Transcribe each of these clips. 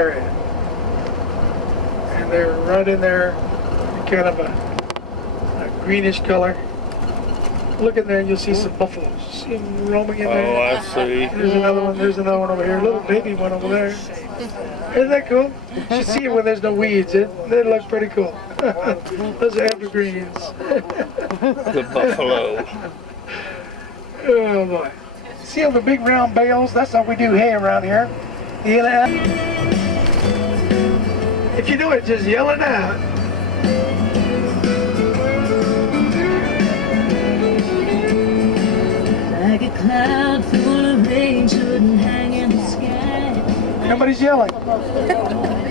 area. And they're right in there, kind of a greenish color. Look in there and you'll see some buffaloes. See them roaming in there? Oh, I see. There's another one over here. A little baby one over there. Isn't that cool? You should see it when there's no weeds. They look pretty cool. Those are evergreens. The buffalo. Oh boy. See all the big round bales? That's how we do hay around here. If you do it, just yell it out. Like a cloud full of rain shouldn't hang in the sky. Nobody's yelling.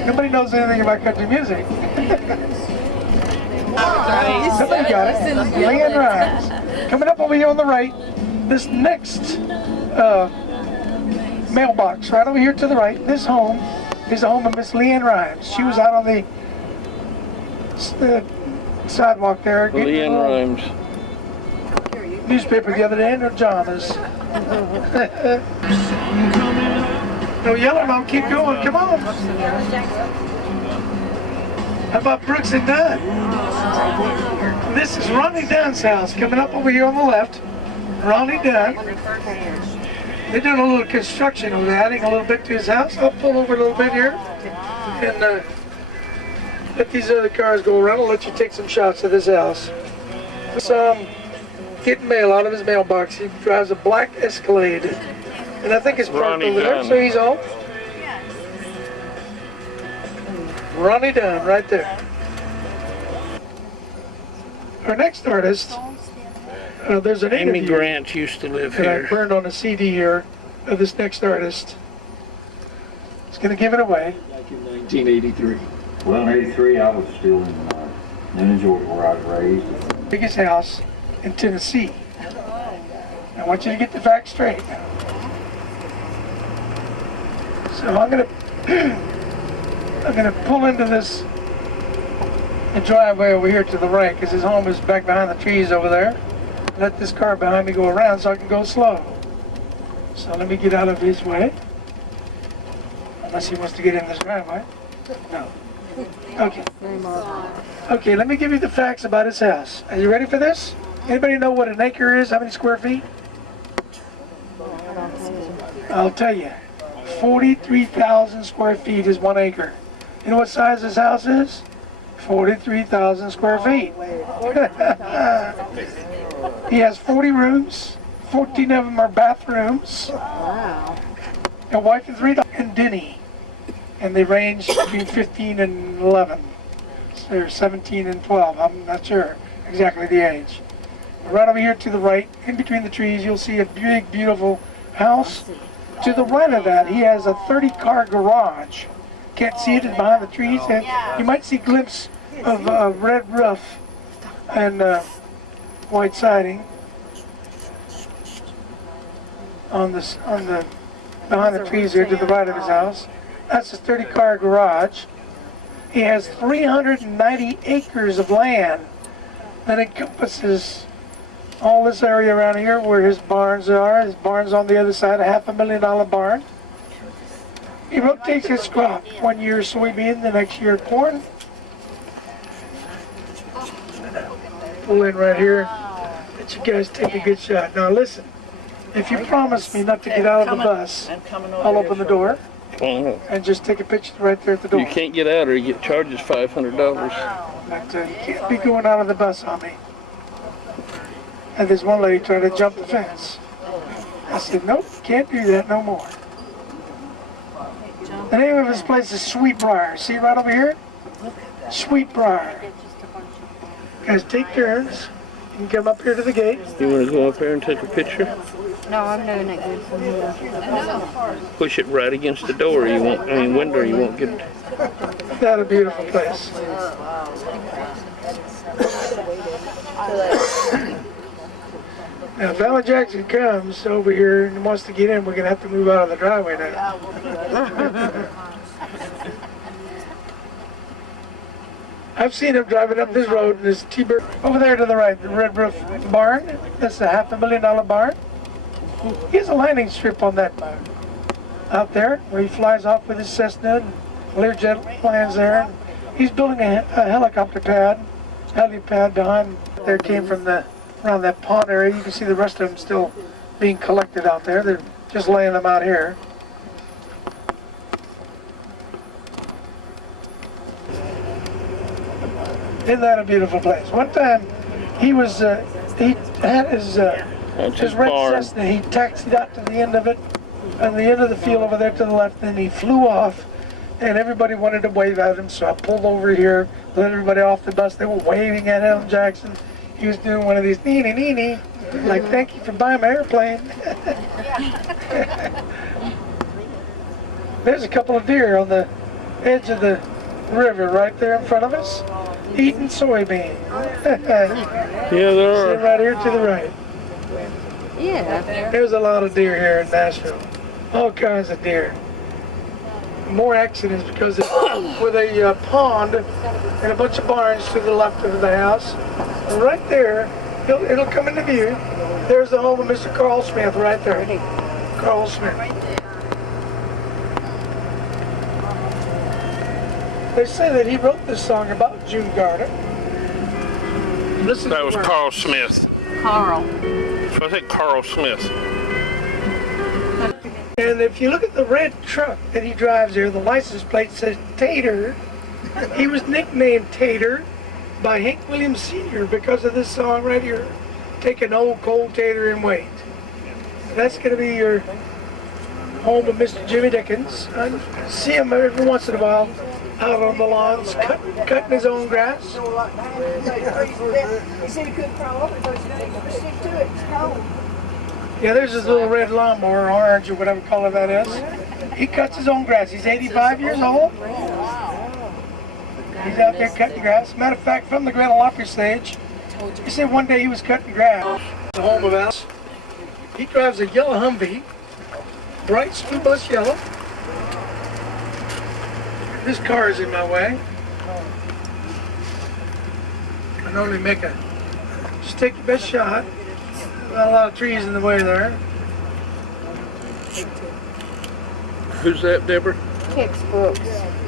Nobody knows anything about country music. Somebody got it. Leanne Rhymes. Coming up over here on the right, this next mailbox right over here to the right, this home is the home of Miss Leanne Rhymes. She was out on the sidewalk there. Leanne Rhymes. Newspaper the other day in her pajamas. No yelling, no, keep going, come on. How about Brooks and Dunn? This is Ronnie Dunn's house, coming up over here on the left. Ronnie Dunn. They're doing a little construction over there, adding a little bit to his house. I'll pull over a little bit here and let these other cars go around. I'll let you take some shots of this house. Getting mail out of his mailbox. He drives a black Escalade. And I think it's parked over there, so he's home. Ronnie Dunn, right there. Our next artist, there's an Amy interview Grant used to live that here. I burned on a CD here of this next artist. He's going to give it away. Back in 1983. Well, in '83, I was still in Newnan, Georgia, where I was raised. Biggest house in Tennessee. I want you to get the facts straight. So I'm gonna pull into this driveway over here to the right because his home is back behind the trees over there. Let this car behind me go around so I can go slow. So let me get out of his way. Unless he wants to get in this driveway. No. Okay. Okay, let me give you the facts about his house. Are you ready for this? Anybody know what an acre is? How many square feet? I'll tell you. 43,000 square feet is 1 acre. You know what size this house is? 43,000 square feet. He has 40 rooms. 14 of them are bathrooms. Wow. A wife and 3 dogs and Denny. And they range between 15 and 11. So they're 17 and 12. I'm not sure exactly the age. Right over here to the right, in between the trees, you'll see a big, beautiful house. To the right of that, he has a 30-car garage. Can't see it, it's behind the trees. And you might see a glimpse of a red roof and white siding on the behind the trees here to the right of his house. That's his 30-car garage. He has 390 acres of land that encompasses all this area around here where his barns are. His barn's on the other side, a $500,000 barn. He rotates his crop. 1 year soybean, the next year corn. Pull in right here. Let you guys take a good shot. Now listen, if you promise me not to get out of the bus, I'll open the door and just take a picture right there at the door. You can't get out or you get charges $500. But you can't be going out of the bus on me. And there's one lady trying to jump the fence. I said, nope, can't do that no more. The name of this place is Sweetbriar. See right over here? Sweetbriar. Guys, take turns. You can come up here to the gate. You want to go up there and take a picture? No, I'm doing it good from here. Push it right against the door. You won't. I mean, window. You won't get it. That's a beautiful place. Now, if Alan Jackson comes over here and wants to get in, we're going to have to move out of the driveway now. I've seen him driving up this road in his T-Bird. Over there to the right, the red roof barn. That's a $500,000 barn. He has a landing strip on that barn. Out there, where he flies off with his Cessna and Learjet lands there. He's building a helicopter pad, helipad behind. There came from around that pond area. You can see the rest of them still being collected out there. They're just laying them out here. Isn't that a beautiful place? One time, he had his red Cessna. He taxied out to the end of it, on the end of the field over there to the left. Then he flew off, and everybody wanted to wave at him. So I pulled over here, let everybody off the bus. They were waving at him, Jackson. He was doing one of these nee, like, thank you for buying my airplane. There's a couple of deer on the edge of the river right there in front of us, eating soybean. Yeah, there are. See right here to the right. Yeah. There's a lot of deer here in Nashville. All kinds of deer. More accidents because it's with a pond and a bunch of barns to the left of the house. And right there, it'll come into view. There's the home of Mr. Carl Smith right there. Carl Smith. They say that he wrote this song about June Garner. That was Carl Smith. Carl. So I think Carl Smith. And if you look at the red truck that he drives there, the license plate says Tater. He was nicknamed Tater by Hank Williams Sr. because of this song right here. Take an old cold tater and wait. That's going to be your home of Mr. Jimmy Dickens. I see him every once in a while out on the lawns cutting his own grass. He said he couldn't crawl over because he stick to it. It's cold. Yeah, there's his little red lawnmower, orange or whatever color that is. He cuts his own grass. He's 85 years old. He's out there cutting grass. Matter of fact, from the Grand Ole Opry stage, he said one day he was cutting grass. The home of ours. He drives a yellow Humvee, bright school bus yellow. This car is in my way. I can only make just take your best shot. Not a lot of trees in the way there. Who's that, Deborah? Hicks Brooks.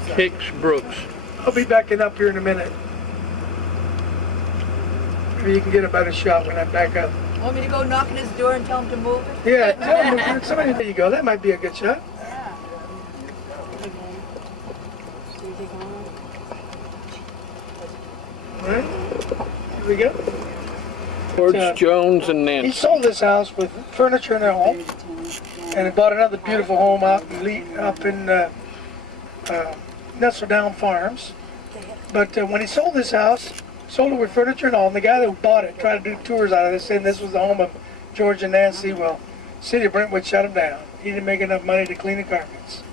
Hicks Brooks. I'll be backing up here in a minute. Maybe you can get a better shot when I back up. Want me to go knock on his door and tell him to move it? Yeah, tell him, somebody, there you go. That might be a good shot. All right, here we go. George Jones and He Nancy. sold this house with furniture and all, and he bought another beautiful home out in Nashville Down Farms. But when he sold this house, sold it with furniture and all, and the guy that bought it tried to do tours out of this, saying this was the home of George and Nancy. Well, City of Brentwood shut him down. He didn't make enough money to clean the carpets.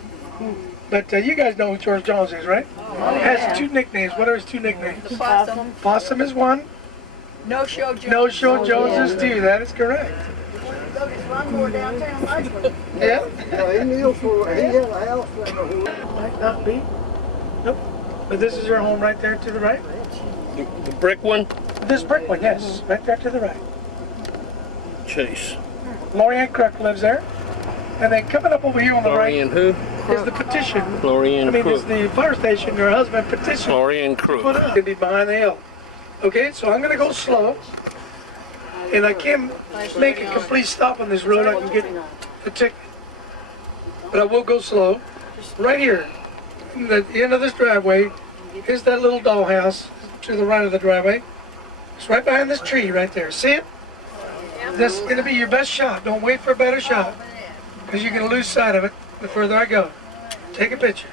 But you guys know who George Jones is, right? He has two nicknames. What are his two nicknames? The possum. Possum is one. No Show Jones. No Show Jones is two. That is correct. Rode his lawnmower downtown Nashville. Yeah. He had a house there. Might not be. Nope. But this is your home right there to the right. The brick one? This brick one, yes. Right there to the right. Chase. Lori Ann Crook lives there. And then coming up over here on the Lori Ann right who? is the petition. Lori Ann It's Crook. the fire station. Her husband petitioned. Lori Ann Put Crook. up. It'd be behind the hill. Okay, so I'm going to go slow. And I can't make a complete stop on this road. I can get a ticket. But I will go slow. Right here, at the end of this driveway, is that little dollhouse to the right of the driveway. It's right behind this tree right there. See it? That's going to be your best shot. Don't wait for a better shot, because you're going to lose sight of it the further I go. Take a picture.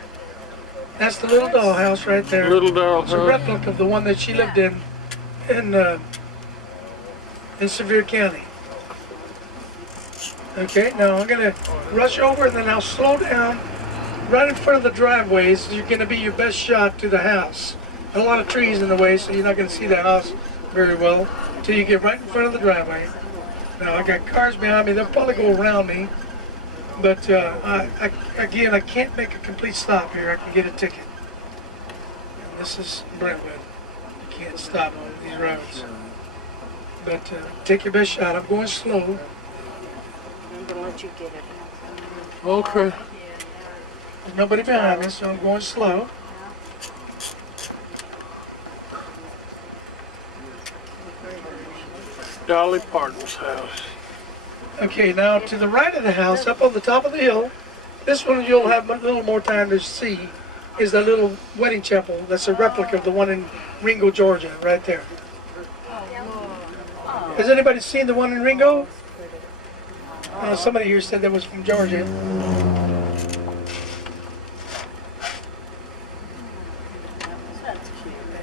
That's the little dollhouse right there. Little doll It's a house. replica of the one that she lived in Sevier County. Okay, now I'm going to rush over and then I'll slow down right in front of the driveways. You're going to be your best shot to the house. A lot of trees in the way, so you're not going to see the house very well until you get right in front of the driveway. Now I got cars behind me. They'll probably go around me, but again, I can't make a complete stop here. I can get a ticket. And this is Brentwood. You can't stop on these roads. But take your best shot. I'm going slow. I'm gonna let you get it. Okay. There's nobody behind me, so I'm going slow. Dolly Parton's house. Okay, now to the right of the house, up on the top of the hill, this one you'll have a little more time to see, is the little wedding chapel that's a replica of the one in Ringo, Georgia, right there. Has anybody seen the one in Ringo? Somebody here said that was from Georgia.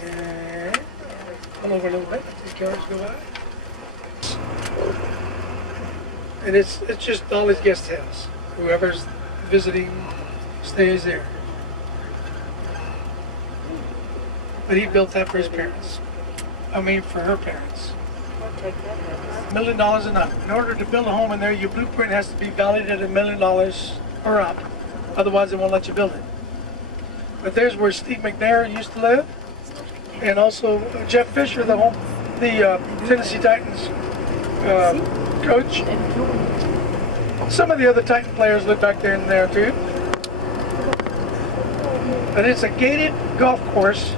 And pull over a little bit, let these cars go by. And it's just Dolly's guest house. Whoever's visiting stays there. But he built that for his parents. I mean, for her parents. $1 million and up. In order to build a home in there, your blueprint has to be valued at $1 million or up. Otherwise, they won't let you build it. But there's where Steve McNair used to live, and also Jeff Fisher, the Tennessee Titans coach. Some of the other Titan players live back there and there too. But it's a gated golf course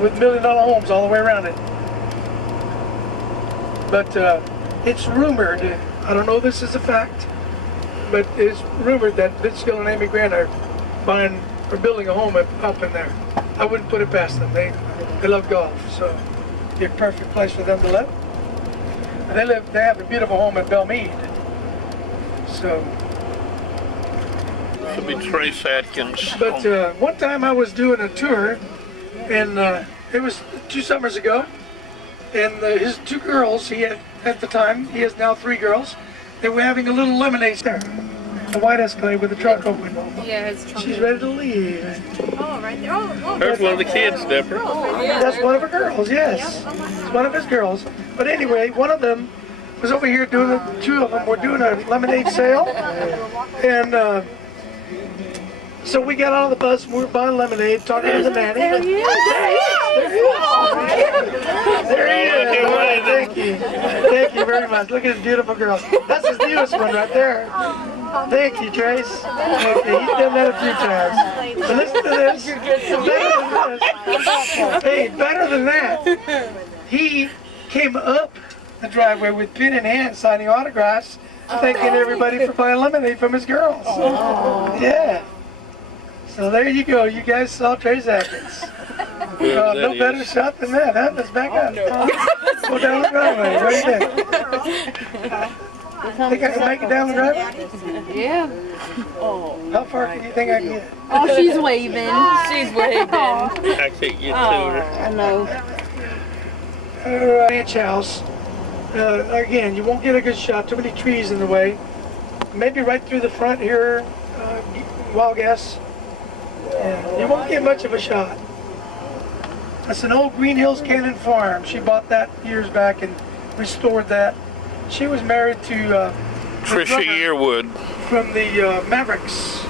with $1 million homes all the way around it. But it's rumored, I don't know if this is a fact, but it's rumored that Vince Gill and Amy Grant are buying or building a home up in there. I wouldn't put it past them. They love golf, so it'd be a perfect place for them to live. And they have a beautiful home in Belmead. So. It'll be Trace Atkins. But one time I was doing a tour, and it was 2 summers ago, and his 2 girls, he had at the time, he has now 3 girls, they were having a little lemonade there. A white Escalade with the trunk open. Yeah, his trunk. She's ready to leave. Oh, right there. Oh, There's one of the kids, Deborah. That's one of her girls, yes. It's one of his girls. But anyway, one of them was over here doing, 2 of them were doing a lemonade sale. And so we got out of the bus and we were buying lemonade, talking to the nanny. There he is. There he is. All right, thank you. Thank you very much. Look at this beautiful girl. That's his newest one right there. Thank you, Trace. Okay, he's done that a few times. But listen to this. Better than this. Hey, better than that. He came up the driveway with pen in hand signing autographs, thanking everybody for buying lemonade from his girls. Yeah. So there you go. You guys saw Trace Atkins. No better shot than that, huh? Let's back up. Go down the driveway. What do you think? Think I can make it down the driveway? yeah. How far can you think I can get? Oh, she's waving. She's waving. I can't get to her. I know. Ranch house. Again, you won't get a good shot. Too many trees in the way. Maybe right through the front here. Wild guess. Yeah, you won't get much of a shot. That's an old Green Hills Cannon farm. She bought that years back and restored that. She was married to Trisha Yearwood. from the Mavericks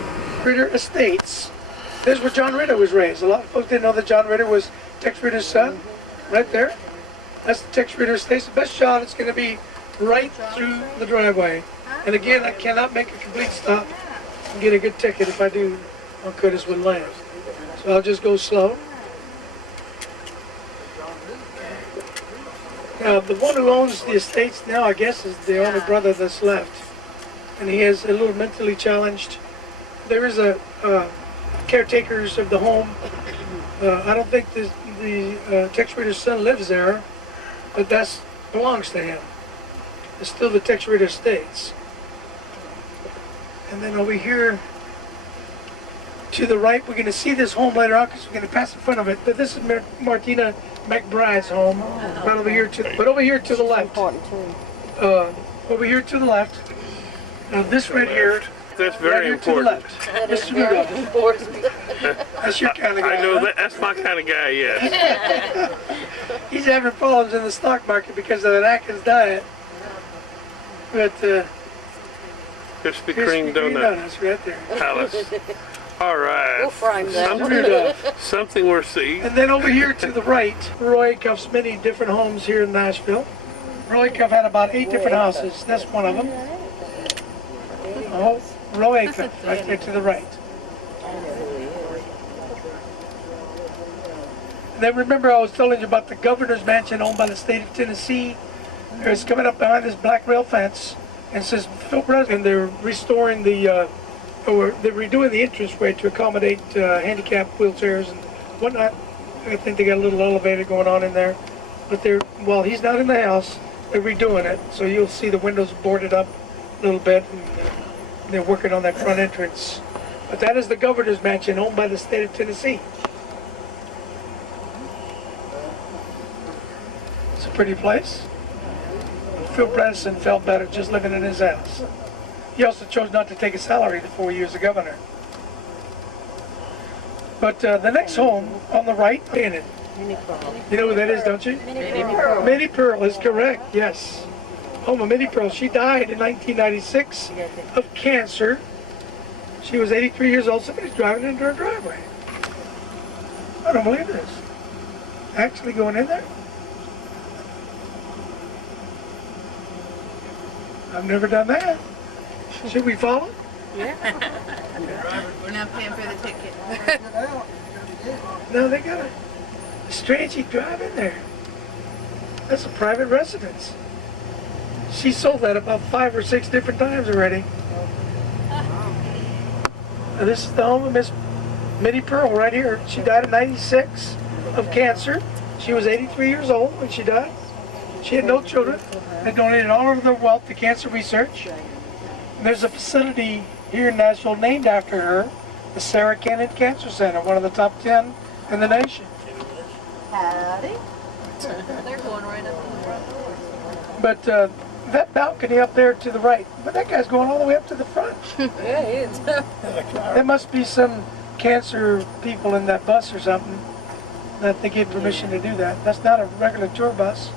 Ritter Estates. This is where John Ritter was raised. A lot of folks didn't know that John Ritter was Tex Ritter's son. Right there. That's the Tex Ritter Estates. The best shot is going to be right through the driveway. And again, I cannot make a complete stop and get a good ticket. If I do, on Curtis would land. So I'll just go slow. Now, the one who owns the estates now, I guess, is the only brother that's left. And he is a little mentally challenged. There is a caretakers of the home. I don't think the Tex Ritter's son lives there, but that belongs to him. It's still the Tex Ritter Estates. And then over here to the right, we're going to see this home later on because we're going to pass in front of it. But this is Martina McBride's home, right over here but over here to the left. Over here to the left. Now this right here. That's very right here important. To the left. Mr. Rudolph. That's your kind of guy. I know that. That's my kind of guy, yes. He's having problems in the stock market because of that Atkins diet. But Krispy Kreme donut. Donuts right there. Palace. All right. We'll frame that. Something we're seeing. And then over here to the right, Roy Cuff's many different homes here in Nashville. Roy Cuff had about 8 different houses. That's one of them. Oh, Roy Cuff, right there to the right. And then remember I was telling you about the governor's mansion owned by the state of Tennessee. It's coming up behind this black rail fence, and it says Phil President. And they're restoring the, or they're redoing the entranceway to accommodate handicapped wheelchairs and whatnot. I think they got a little elevator going on in there. But they're, while he's not in the house, they're redoing it. So you'll see the windows boarded up a little bit, and they're working on that front entrance. But that is the governor's mansion owned by the state of Tennessee. It's a pretty place. Phil Bredesen felt better just living in his house. He also chose not to take a salary the 4 years as governor. But the next home on the right, in it. You know who that is, don't you? Minnie Pearl is correct, yes. Home of Minnie Pearl. She died in 1996 of cancer. She was 83 years old. Somebody's driving into her driveway. I don't believe this. Actually going in there? I've never done that. Should we follow? We're not paying for the ticket. No, they got a strange drive in there. That's a private residence. She sold that about 5 or 6 different times already. Now, this is the home of Miss Minnie Pearl right here. She died in '96 of cancer. She was 83 years old when she died. She had no children. They donated all of their wealth to cancer research. And there's a facility here in Nashville named after her, the Sarah Cannon Cancer Center, one of the top 10 in the nation. Howdy. They're going right up in the front door. But that balcony up there to the right, but that guy's going all the way up to the front. Yeah, he is. There must be some cancer people in that bus or something that they gave permission to do that. That's not a regular tour bus.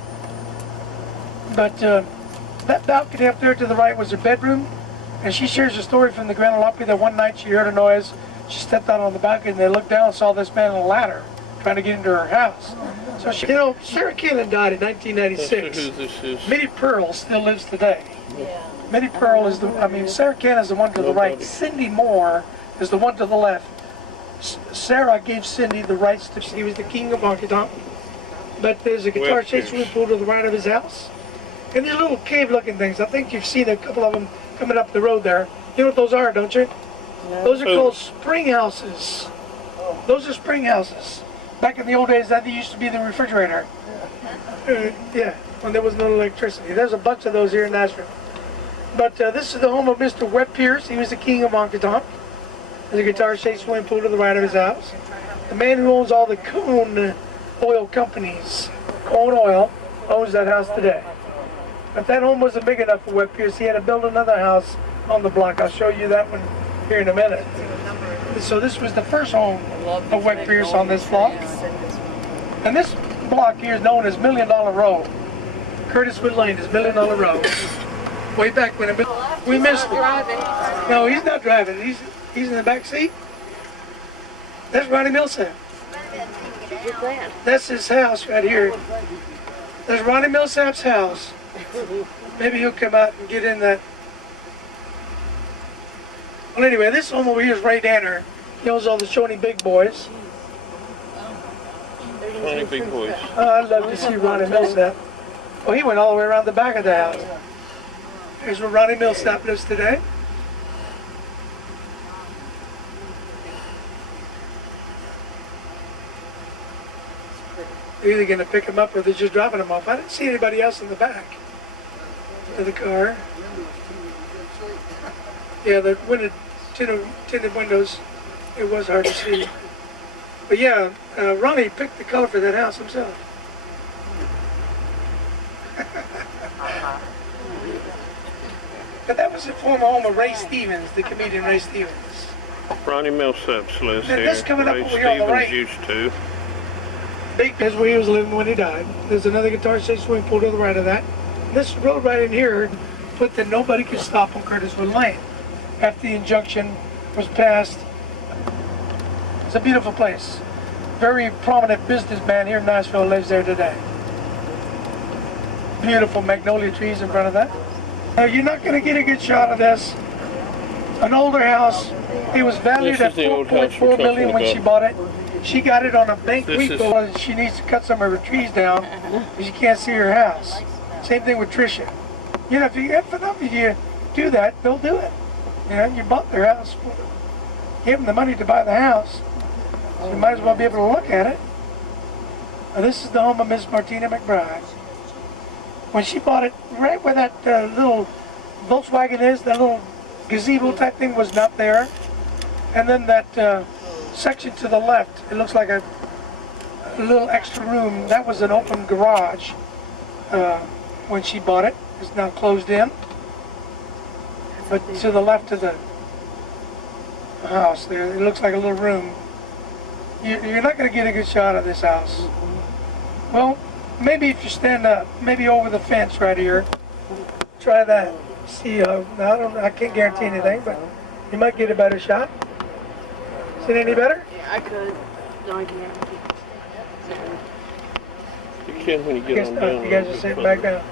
But that balcony up there to the right was her bedroom, and she shares a story from the Grand Ole Opry that one night she heard a noise. She stepped out on the balcony and they looked down and saw this man on a ladder trying to get into her house. So she, you know, Sarah Cannon died in 1996. Who this is? Minnie Pearl still lives today. Minnie Pearl is the, I mean, Sarah Cannon is the one to the right. Cindy Moore is the one to the left. Sarah gave Cindy the rights to, he was the king of honky tonk. But there's a guitar shaped swimming pool to the right of his house. And these little cave-looking things, I think you've seen a couple of them coming up the road there. You know what those are, don't you? No. Those are called spring houses. Those are spring houses. Back in the old days, that used to be the refrigerator. Yeah, when there was no electricity. There's a bunch of those here in Nashville. But this is the home of Mr. Webb Pierce. He was the king of honky tonk. There's a guitar-shaped swimming pool to the right of his house. The man who owns all the Cone oil companies, Cone Oil, owns that house today. But that home wasn't big enough for Webb Pierce. He had to build another house on the block. I'll show you that one here in a minute. So this was the first home of Webb Pierce on this block. And this block here is known as $1 Million Row. Curtiswood Lane is $1 Million Row. Way back when we missed him. No, he's not driving. He's in the back seat. That's Ronnie Millsap. That's his house right here. That's Ronnie Millsap's house. Maybe he'll come out and get in that. Well, anyway, this home over here is Ray Danner. He owns all the Shawnee Big Boys. Shawnee Big Boys. I'd love to see Ronnie Millsap. Well, he went all the way around the back of the house. Here's where Ronnie Millsap lives today. They're either going to pick him up or they're just dropping him off. I didn't see anybody else in the back of the car. Yeah, the tinted windows, it was hard to see. But yeah, Ronnie picked the color for that house himself. But that was the former home of Ray Stevens, the comedian Ray Stevens. Ronnie Millsaps lives Now, here. this coming up Ray over here on the Stevens right. used to. Big is where he was living when he died. There's another guitar-shaped swimming pool to the right of that. This road right in here put that nobody could stop on Curtiswood Lane after the injunction was passed. It's a beautiful place. Very prominent businessman here in Nashville lives there today. Beautiful magnolia trees in front of that. Now you're not going to get a good shot of this. An older house It was valued This at is the old house we're 4.4 million when talking she about. bought it. She got it on a bank This week is- because she needs to cut some of her trees down because she can't see her house. Same thing with Tricia. You know, if enough of you do that, they'll do it. You know, you bought their house, gave them the money to buy the house, so you might as well be able to look at it. Now, this is the home of Miss Martina McBride. When she bought it, right where that little Volkswagen is, that little gazebo type thing was not there. And then that section to the left, it looks like a little extra room. That was an open garage when she bought it. It's now closed in. But to the left of the house there, it looks like a little room. You're not going to get a good shot of this house. Well, maybe if you stand up, maybe over the fence right here. Try that. See, I can't guarantee anything, but you might get a better shot. Is it any better? Yeah, I could. No, I can't. You can when you I get guess on not. down. You guys are sitting back down.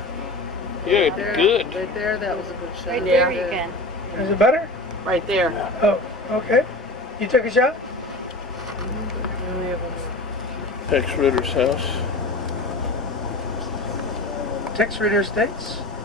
Yeah, good. Right there, that was a good shot. Right there you can. Is it better? Right there. Oh, okay. You took a shot? Tex Ritter's house. Tex Ritter Estates.